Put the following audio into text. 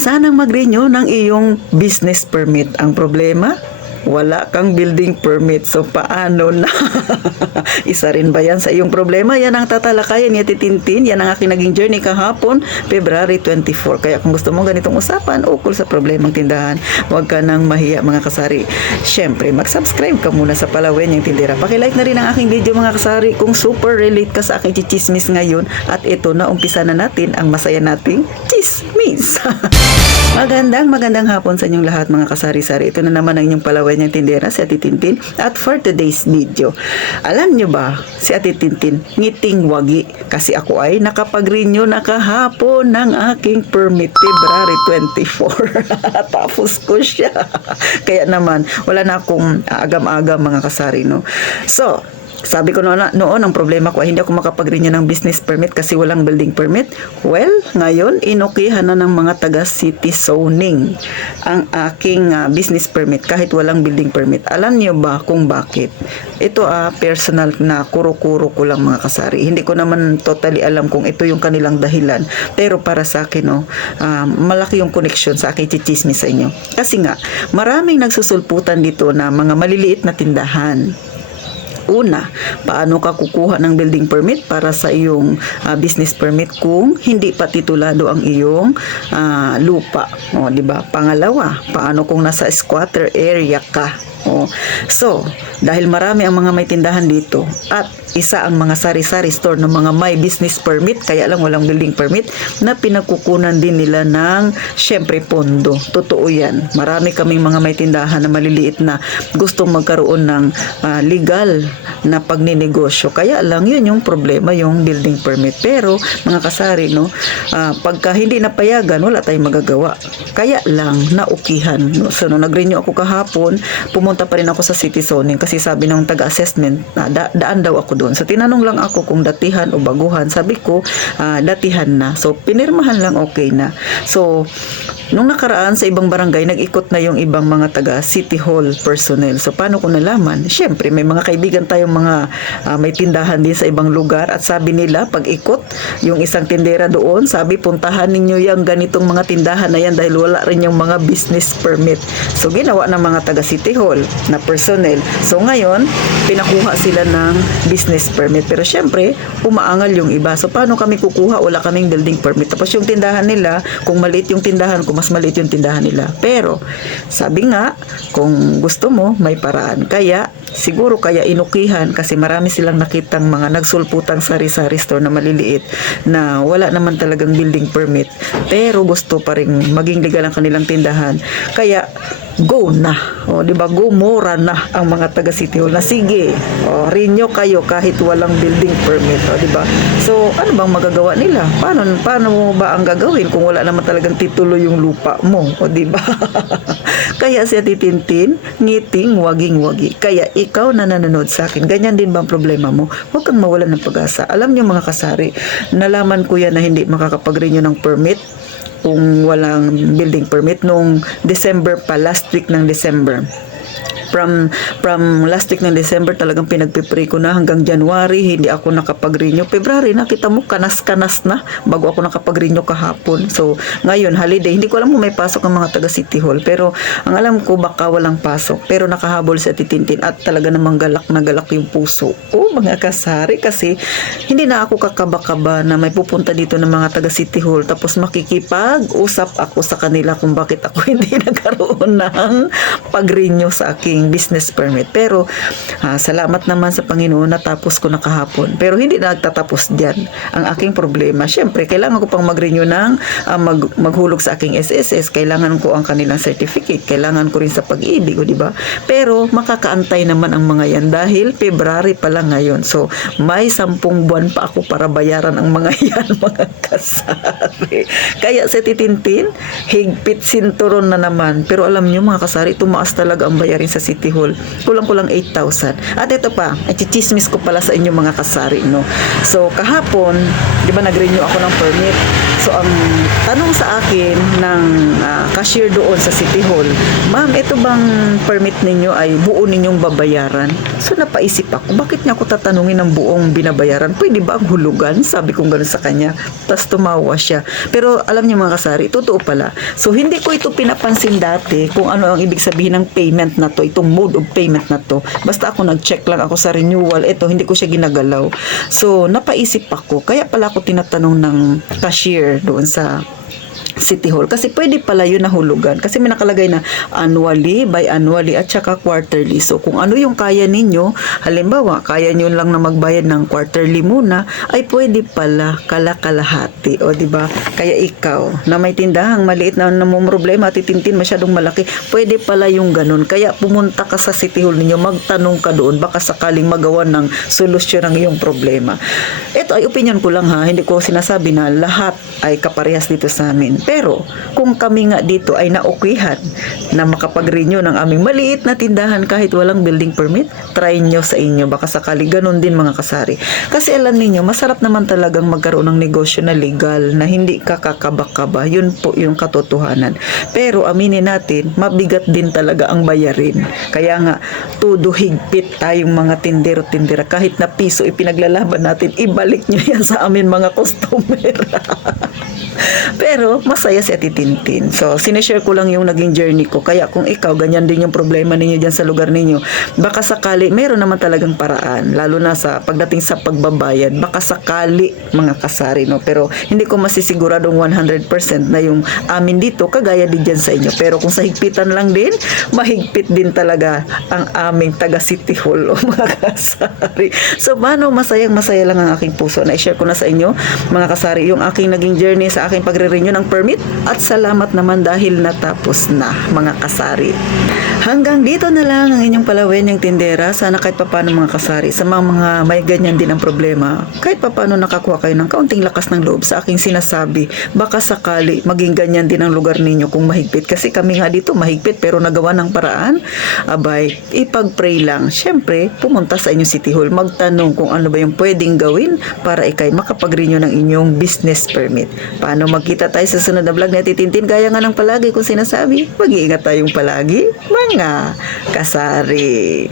sanang mag-renew ng iyong business permit. Ang problema, wala kang building permit. So, paano na? Isa rin ba yan sa iyong problema? Yan ang tatalakayan ni Ate Tintin. Yan ang aking naging journey kahapon, February 24. Kaya kung gusto mo ganitong usapan ukol sa problemang tindahan, huwag ka nang mahiya mga kasari. Siyempre, mag-subscribe ka muna sa Palawen yung Tindera. Pakilike na rin ang aking video mga kasari kung super relate ka sa aking chichismis ngayon. At ito na, umpisa na natin ang masaya nating chismis. Magandang hapon sa inyong lahat mga kasari-sari. Ito na naman ang inyong Palawen yung Tindera, si Ate Tintin. At for today's video, alam nyo ba, si Ate Tintin, ngiting wagi. Kasi ako ay nakapag-renew na kahapon ng aking permit, February 24. Tapos ko siya. Kaya naman, wala na akong agam-agam mga kasari, no? So, sabi ko noon, ang problema ko ay hindi ako makapag-renew ng business permit kasi walang building permit. Well, ngayon, inokihan na ng mga taga-city zoning ang aking business permit kahit walang building permit. Alam niyo ba kung bakit? Ito personal na kuro-kuro ko lang mga kasari. Hindi ko naman totally alam kung ito yung kanilang dahilan. Pero para sa akin, malaki yung connection sa aking chichismis sa inyo. Kasi nga, maraming nagsusulputan dito na mga maliliit na tindahan. Una, paano ka kukuha ng building permit para sa iyong business permit kung hindi pa titulado ang iyong lupa? O, di ba? Pangalawa, paano kung nasa squatter area ka? O, so, dahil marami ang mga may tindahan dito at isa ang mga sari-sari store ng mga may business permit, kaya lang walang building permit, na pinagkukunan din nila ng syempre pondo. Totoo yan. Marami kaming mga may tindahan na maliliit na gustong magkaroon ng legal na pagninegosyo. Kaya lang yun yung problema, yung building permit. Pero mga kasari, no, pagka hindi napayagan, wala tayong magagawa. Kaya lang naukihan. No? So, nag-renew ako kahapon, pumunta pa rin ako sa city zoning kasi sabi ng taga-assessment na daan daw ako doon. So, tinanong lang ako kung datihan o baguhan. Sabi ko, datihan na. So, pinirmahan lang, okay na. So, nung nakaraan sa ibang barangay, nag-ikot na yung ibang mga taga-city hall personnel. So, paano ko nalaman? Siyempre, may mga kaibigan tayong mga may tindahan din sa ibang lugar at sabi nila, pag ikot, yung isang tindera doon, sabi, puntahan ninyo yung ganitong mga tindahan na yan dahil wala rin yung mga business permit. So, ginawa ng mga taga-city hall na personnel. So, ngayon, pinakuha sila ng business permit. Pero syempre, umaangal yung iba. So, paano kami kukuha? Wala kaming building permit. Tapos yung tindahan nila, kung maliit yung tindahan, kung mas maliit yung tindahan nila. Pero, sabi nga, kung gusto mo, may paraan. Kaya, siguro kaya inukihan kasi marami silang nakitang mga nagsulputang sari-sari store na maliliit na wala naman talagang building permit. Pero gusto pa rin maging legal ang kanilang tindahan. Kaya, go na. O, di ba? Go mora na ang mga taga City Hall na sige. O, renew kayo kahit walang building permit. O, di ba? So, ano bang magagawa nila? Paano ba ang gagawin kung wala naman talagang titulo yung lupa mo? O, di ba? Kaya si Ate Tintin, ngiting waging-wagi. Kaya ikaw na nanonood sa akin, ganyan din ba ang problema mo? Huwag kang mawalan ng pag-asa. Alam niyo mga kasari, nalaman ko yan na hindi makakapag-renew ng permit kung walang building permit nung December pa, last week ng December. From last week ng December talagang pinagpipray ko na hanggang January hindi ako nakapag-renew. February nakita mo kanas-kanas na bago ako nakapag-renew kahapon. So ngayon holiday, hindi ko alam kung may pasok ang mga taga City Hall, pero ang alam ko baka walang pasok, pero nakahabol sa Titintin at talaga namang galak na galak yung puso ko mga kasari kasi hindi na ako kakaba-kaba na may pupunta dito ng mga taga City Hall tapos makikipag-usap ako sa kanila kung bakit ako hindi nagkaroon ng pag-renew sa aking business permit. Pero salamat naman sa Panginoon natapos ko na kahapon. Pero hindi na nagtatapos diyan. Ang aking problema, syempre kailangan ko pang mag-renew ng maghulog sa aking SSS, kailangan ko ang kanilang certificate, kailangan ko rin sa pag-ibig, o di ba? Pero makakaantay naman ang mga yan dahil February pa lang ngayon. So may 10 buwan pa ako para bayaran ang mga yan mga kasari. Kaya sa Titintin, higpit sinturon na naman. Pero alam niyo mga kasari, tumaas talaga ang bayarin sa City Hall. Kulang-kulang 8,000. At ito pa, ay chichismis ko pala sa inyo mga kasari, no? So, kahapon, di ba nag-renew ako ng permit? So, ang tanong sa akin ng cashier doon sa City Hall, ma'am, ito bang permit ninyo ay buo ninyong babayaran? So, napaisip ako, bakit niya ako tatanungin ng buong binabayaran? Pwede ba ang hulugan? Sabi kong gano'n sa kanya. Tapos tumawa siya. Pero alam niyo mga kasari, totoo pala. So, hindi ko ito pinapansin dati kung ano ang ibig sabihin ng payment na to, itong mode of payment na to. Basta ako nag-check lang ako sa renewal, ito, hindi ko siya ginagalaw. So, napaisip ako. Kaya pala ako tinatanong ng cashier doon sa City Hall. Kasi pwede pala yun na hulugan. Kasi may nakalagay na annually, biannually, at saka quarterly. So, kung ano yung kaya ninyo, halimbawa, kaya nyo lang na magbayad ng quarterly muna, ay pwede pala kalakalahati. O, di ba? Kaya ikaw, na may tindahang maliit na problema at itintin masyadong malaki, pwede pala yung ganun. Kaya pumunta ka sa City Hall ninyo, magtanong ka doon, baka sakaling magawa ng solusyon ng iyong problema. Ito ay opinion ko lang ha, hindi ko sinasabi na lahat ay kaparehas dito sa amin. Pero, kung kami nga dito ay naokwihan na makapag-renew ng aming maliit na tindahan kahit walang building permit, try nyo sa inyo. Baka sakali ganun din mga kasari. Kasi alam niyo masarap naman talagang magkaroon ng negosyo na legal na hindi kakakaba-kaba. Yun po yung katotohanan. Pero, aminin natin, mabigat din talaga ang bayarin. Kaya nga, todo higpit tayong mga tindero-tindera. Kahit na piso ipinaglalaban natin, ibalik nyo yan sa amin mga customer. Pero, masaya si Ate Tintin. So, sinishare ko lang yung naging journey ko. Kaya kung ikaw, ganyan din yung problema ninyo dyan sa lugar ninyo, baka sakali, meron naman talagang paraan. Lalo na sa pagdating sa pagbabayad. Baka sakali, mga kasari, no? Pero, hindi ko masisiguradong 100% na yung amin dito, kagaya din dyan sa inyo. Pero, kung sa higpitan lang din, mahigpit din talaga ang aming taga City Hall, o mga kasari. So, paano masayang-masaya lang ang aking puso na i-share ko na sa inyo, mga kasari, yung aking naging journey sa aking pagre-renew ng permit, at salamat naman dahil natapos na, mga kasari. Hanggang dito na lang ang inyong palawen yung tindera. Sana kahit papano mga kasari, sa mga may ganyan din ang problema, kahit papano nakakuha kayo ng kaunting lakas ng loob sa aking sinasabi. Baka sakali maging ganyan din ang lugar ninyo kung mahigpit. Kasi kami nga dito mahigpit pero nagawa ng paraan. Abay, ipag-pray lang. Syempre, pumunta sa inyong City Hall, magtanong kung ano ba yung pwedeng gawin para ikay makapag-renew ng inyong business permit. Paano magkita tayo sa sunod na vlog na Titintin? Gaya nga ng palagi kung sinasabi, mag-iingat tayong palagi, mga kasari.